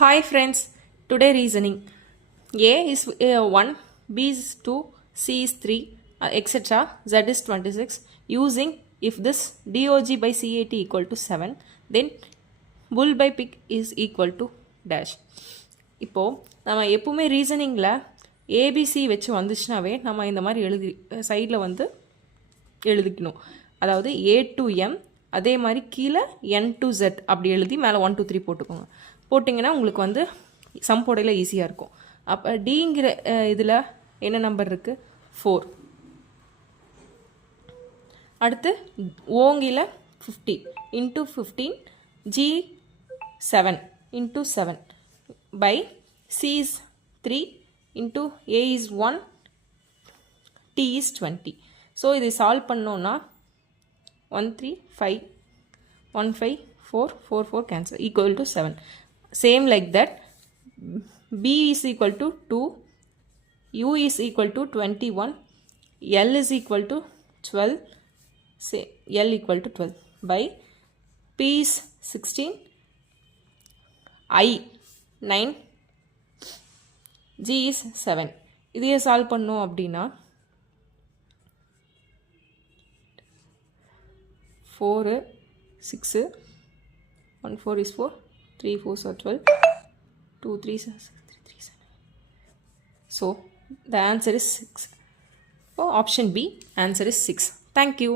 Hi friends, today reasoning. A is 1, B is 2, C is 3, etc. Z is 26. Using if this DOG by CAT equal to 7, then bull by pig is equal to dash. இப்போ நம்ம எப்பவுமே ரீசனிங்கில் ABC வச்சு வந்துச்சுனாவே நம்ம இந்த மாதிரி சைடில் வந்து எழுதிக்கணும். அதாவது ஏ டு எம், அதே மாதிரி கீழே என் டு ஜெட் அப்படி எழுதி மேலே 1 2 3 போட்டுக்கோங்க. போட்டிங்கன்னா உங்களுக்கு வந்து சம் போடையில் ஈஸியாக இருக்கும். அப்போ டிங்கிற இதில் என்ன நம்பர் இருக்குது? 4. அடுத்து ஓங்கில 50 into 15, G 7 into 7 by C is 3 into A is 1, D is 20. So இதை சால்வ் பண்ணோன்னா 1 3 5 1 5 4 4 4 cancel equal to 7. Same like that, B is equal to 2, U is equal to 21, L is equal to 12, say L equal to 12 by P is 16, I 9, G is 7. இதையே solve பண்ணோம் அப்படின்னா 4 6 1 4 is 4, 3 4s are 12, 2 3s are 3 7. So the answer is 6. So option B, answer is 6. Thank you.